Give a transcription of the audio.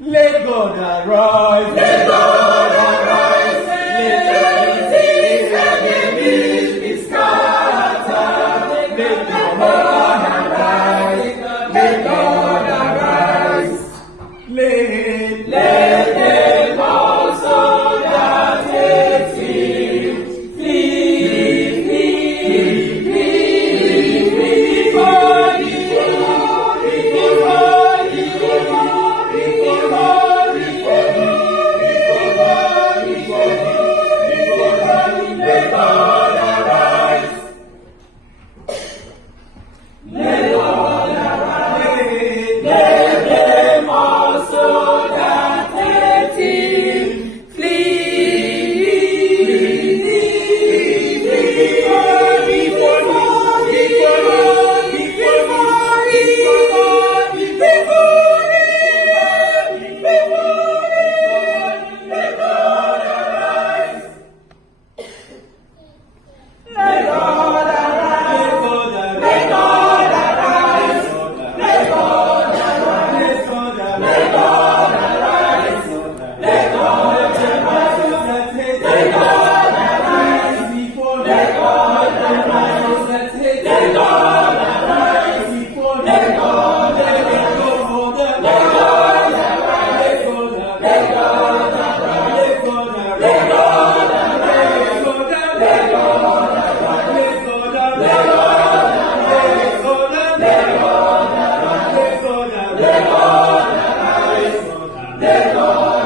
Let God arise. Let God arise. Let his enemies be scattered. Let God arise. Let God arise. Let them also that hate him flee, flee, flee, flee before him, before him, before him. Let God arise. Let God arise. Let them also that hate him flee, before let God arise. Let God arise. Let God arise. Let God arise. Let God arise. Let God arise. Let God arise. Let God arise. Let God arise. Let God arise. Let God arise. Let God arise. Let God arise. Let God Let God arise. Let God